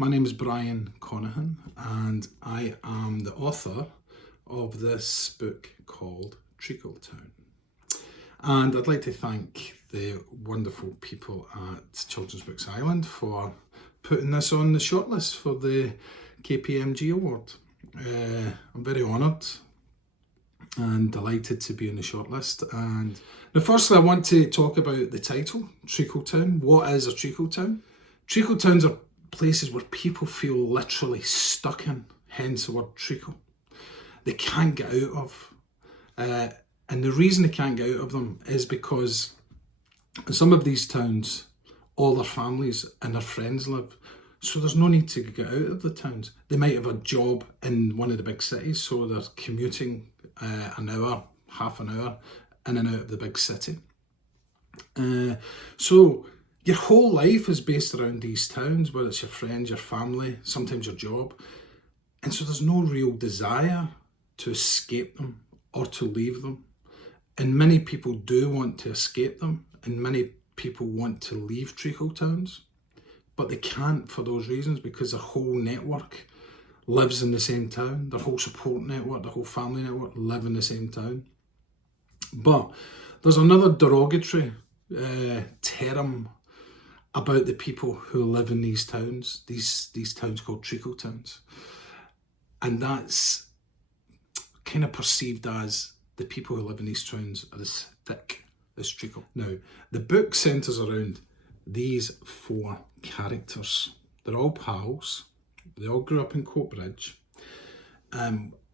My name is Brian Conaghan and I am the author of this book called Treacle Town. And I'd like to thank the wonderful people at Children's Books Ireland for putting this on the shortlist for the KPMG award. I'm very honoured and delighted to be on the shortlist. And now, firstly, I want to talk about the title, Treacle Town. What is a treacle town? Treacle towns are places where people feel literally stuck in, hence the word treacle. They can't get out of. And the reason they can't get out of them is because in some of these towns, all their families and their friends live. So there's no need to get out of the towns. They might have a job in one of the big cities, so they're commuting an hour, half an hour, in and out of the big city. So your whole life is based around these towns, whether it's your friends, your family, sometimes your job. And so there's no real desire to escape them or to leave them. And many people do want to escape them, and many people want to leave treacle towns, but they can't for those reasons, because their whole network lives in the same town. Their whole support network, their whole family network live in the same town. But there's another derogatory term about the people who live in these towns, these towns called treacle towns. And that's kind of perceived as the people who live in these towns are as thick as treacle. Now, the book centres around these four characters. They're all pals. They all grew up in Coatbridge.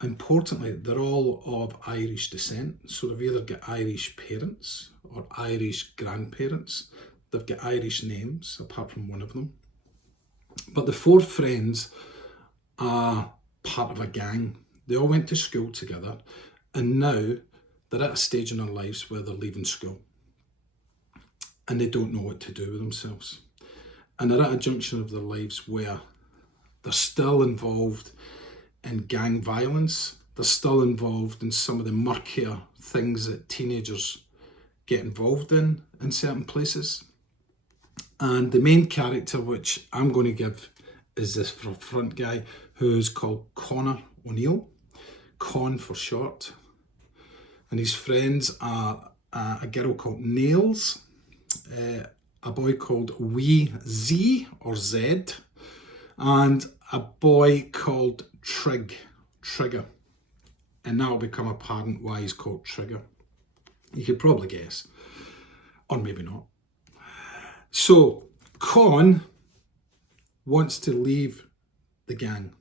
Importantly, they're all of Irish descent. So they've either got Irish parents or Irish grandparents. They've got Irish names, apart from one of them. But the four friends are part of a gang. They all went to school together, and now they're at a stage in their lives where they're leaving school and they don't know what to do with themselves. And they're at a junction of their lives where they're still involved in gang violence. They're still involved in some of the murkier things that teenagers get involved in certain places. And the main character, which I'm going to give, is this front guy who is called Conor O'Neill, Con for short. And his friends are a girl called Nails, a boy called Wee Z or Z, and a boy called Trigger. And that'll become apparent why he's called Trigger. You could probably guess, or maybe not. So, Con wants to leave the gang.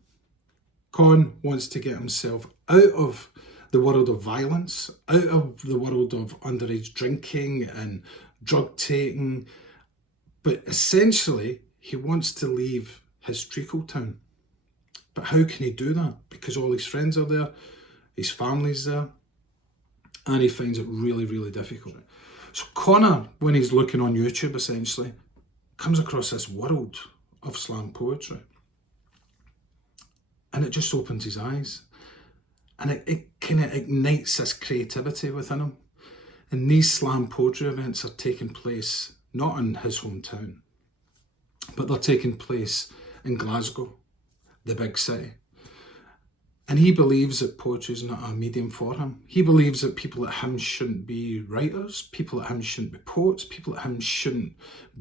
Con wants to get himself out of the world of violence, out of the world of underage drinking and drug taking. But essentially, he wants to leave his treacle town. But how can he do that? Because all his friends are there, his family's there, and he finds it really, really difficult. So Conor, when he's looking on YouTube, essentially, comes across this world of slam poetry. And it just opens his eyes. And it kind of ignites this creativity within him. And these slam poetry events are taking place not in his hometown, but they're taking place in Glasgow, the big city. And he believes that poetry is not a medium for him. He believes that people like him shouldn't be writers, people like him shouldn't be poets, people like him shouldn't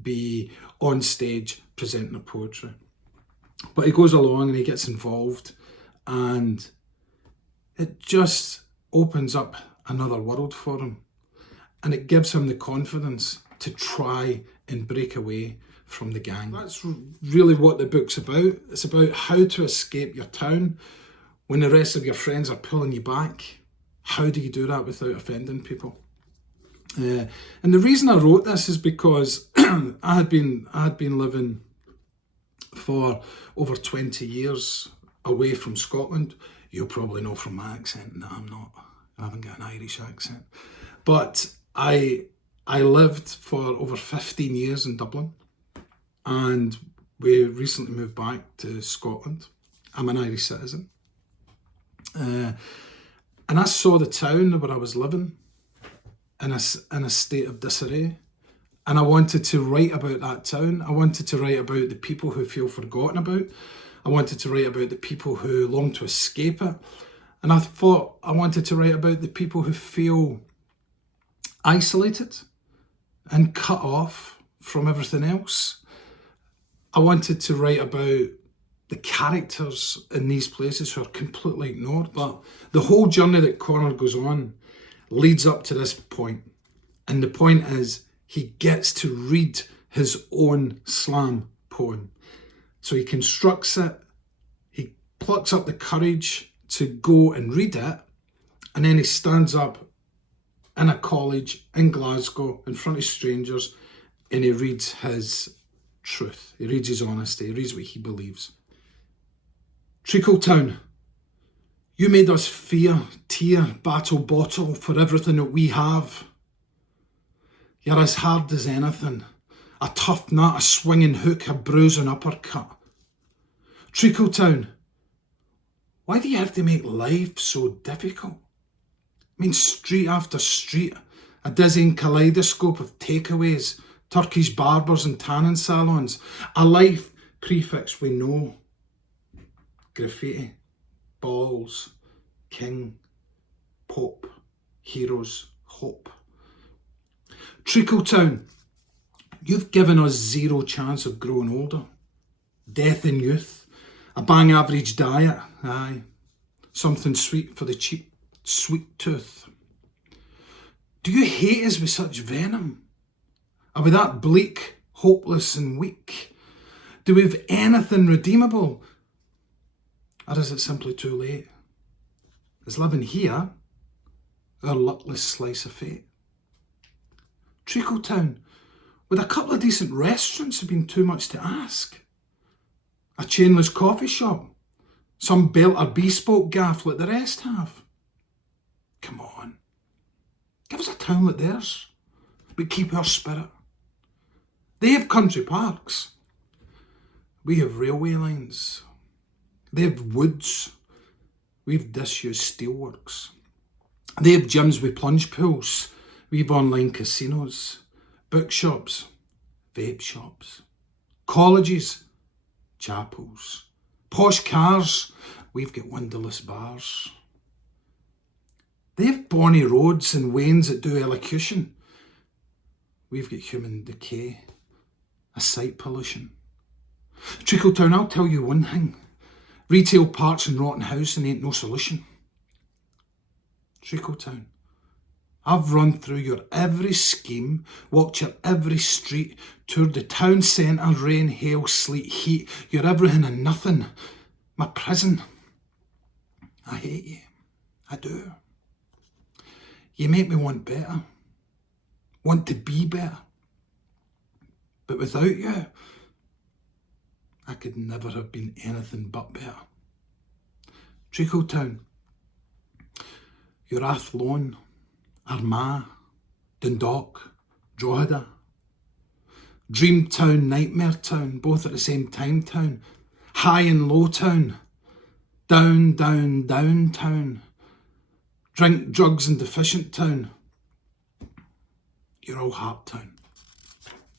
be on stage presenting their poetry. But he goes along and he gets involved, and it just opens up another world for him. And it gives him the confidence to try and break away from the gang. That's really what the book's about. It's about how to escape your town when the rest of your friends are pulling you back. How do you do that without offending people? And the reason I wrote this is because I had been living for over 20 years away from Scotland. You'll probably know from my accent that I haven't got an Irish accent. But I lived for over 15 years in Dublin, and we recently moved back to Scotland. I'm an Irish citizen. And I saw the town where I was living in a state of disarray. And I wanted to write about that town. I wanted to write about the people who feel forgotten about. I wanted to write about the people who long to escape it. And I thought I wanted to write about the people who feel isolated and cut off from everything else. I wanted to write about the characters in these places who are completely ignored. But the whole journey that Conor goes on leads up to this point. And the point is, he gets to read his own slam poem. So he constructs it, he plucks up the courage to go and read it, and then he stands up in a college in Glasgow in front of strangers and he reads his truth. He reads his honesty, he reads what he believes. Treacle Town, you made us fear, tear, battle, bottle for everything that we have. You're as hard as anything, a tough nut, a swinging hook, a bruise and uppercut. Treacle Town, why do you have to make life so difficult? I mean, street after street, a dizzying kaleidoscope of takeaways, Turkish barbers and tanning salons, a life prefix we know. Graffiti, balls, king, pope, heroes, hope. Treacle Town, you've given us zero chance of growing older. Death in youth, a bang average diet, aye. Something sweet for the cheap, sweet tooth. Do you hate us with such venom? Are we that bleak, hopeless and weak? Do we have anything redeemable? Or is it simply too late? Is living here our luckless slice of fate? Treacle Town, would a couple of decent restaurants have been too much to ask? A chainless coffee shop? Some belter bespoke gaff like the rest have? Come on, give us a town like theirs, but keep our spirit. They have country parks. We have railway lines. They have woods. We have disused steelworks. They have gyms with plunge pools. We have online casinos, bookshops, vape shops, colleges, chapels, posh cars. We've got windowless bars. They have bonny roads and wains that do elocution. We've got human decay, a sight pollution. Treacle Town, I'll tell you one thing. Retail parks and rotten housing ain't no solution. Treacle Town, I've run through your every scheme, walked your every street, toured the town centre, rain, hail, sleet, heat. You're everything and nothing. My prison. I hate you. I do. You make me want better. Want to be better. But without you, I could never have been anything but better. Treacle Town, you're Athlone, Armagh, Dundalk, Drogheda. Dream Town, Nightmare Town, both at the same time town. High and low town. Down, down, down town. Drink, drugs and deficient town. You're all heart town.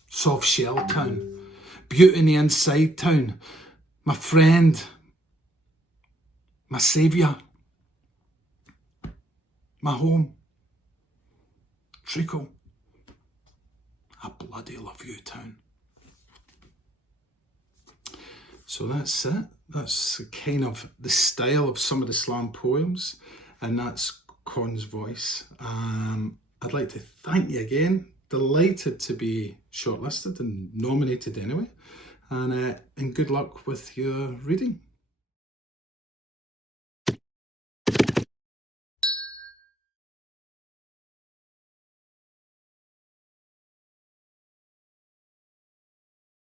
Soft shell town. Beauty in the inside town. My friend. My saviour. My home. Treacle. I bloody love you, town. So that's it. That's kind of the style of some of the slam poems, and that's Con's voice. I'd like to thank you again. Delighted to be shortlisted and nominated anyway, and good luck with your reading.